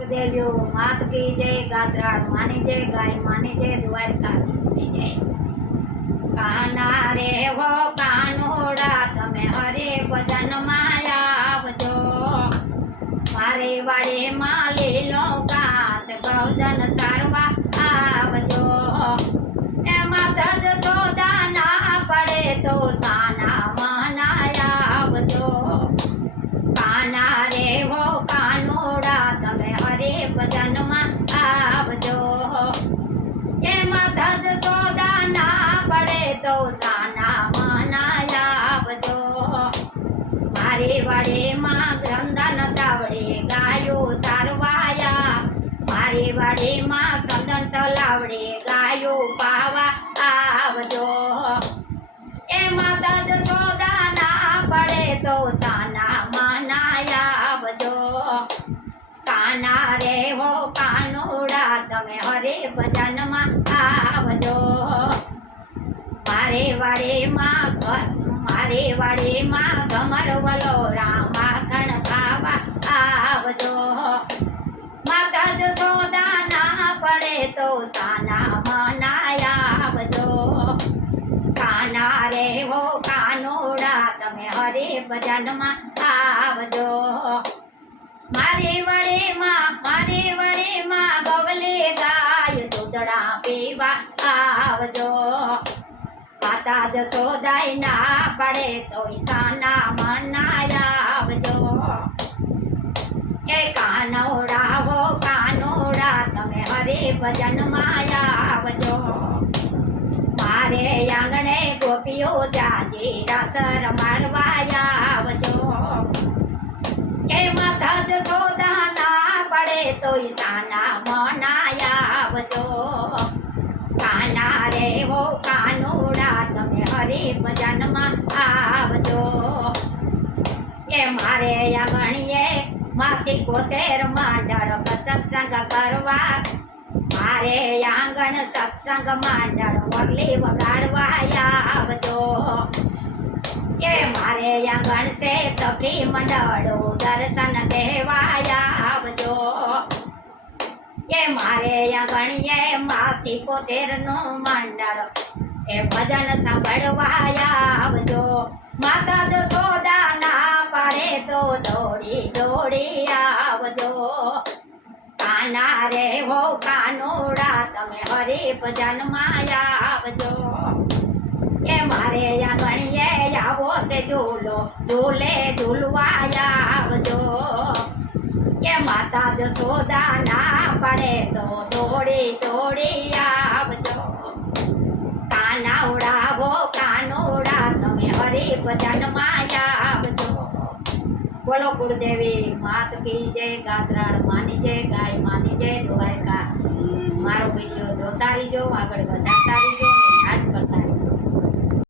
देव्यो मात की जय, गात्राण मानी जय, गाय मानी जय, द्वारकाधीश की जय। काना रे वो कानोड़ा तमे हरे भजन माया आवजो, मारे वाड़े मां लीलो घास गौधन सारवा आवजो। एमां धज सोदा ना पड़े तो साना मनाया आवजो। काना रे वो कानोड़ा तमे हरे भजन मां आवजो। एमां धज सोदा ना पड़े तो साना मनाया आवजो। मारे वाड़े मां ग्रंथन तावड़े गायो सारवाया, मारे वाड़े मां संदन तलावड़े गायो पावा आवजो। एमां धज सोदा ना पड़े तो साना मनाया आवजो। काना रे हो कानोड़ा तमे हरे भजन मां आवजो। मारे वाड़े मां घमर वलोरा माखण खावा आवजो। माता जो सोदा ना पड़े तो साना मनाया आवजो। काना रे हो कानोड़ा तमे हरे भजन मां आवजो। मारे वाड़े मां गवले गाय दूधड़ा पीवा आवजो। माता जसोदाई ना पड़े तो साना मनाया आवजो। ए कानोड़ा वो कानोड़ा तमे हरे भजन माया आवजो। मारे आंगणे गोपियो जाजी रस रमाड़वाया आवजो। ए माता जसोदा ना पड़े तो साना मनाया आवजो। काना रे वो कानोड़ा तमे हरे भजन मां आवजो। ए मारे आंगणीए मासी 71 मांडळ सत्संग करवा, मारे आंगण सत्संग मांडळ वरली वगाड़वाया आवजो। ए मारे आंगण से सखी मंडळो दर्शन देवाया आवजो। ए मारे आंगणीए मासी 71 नो मंडळ ए भजन सांभळवाया आवजो। माता जो सोदा ना पड़े तो दौड़ी दौड़ी आवजो। काना रे वो कानोड़ा तमे हरे भजन माया आवजो। ए मारे आंगणीए आवो से झूलो झूले झूलवाया आवजो। ए माता जो सोदा ना पड़े तो दौड़ी दौड़ी आवजो। कानोड़ा वो कानोड़ा तमे हरे भजन माया आवजो। बोलो गुरुदेवी मात की जय, गात्राण मानी जय, गाय मानी जय, द्वारका। मारो वीडियो जोता रहीजो, आगळ वधारता रहीजो।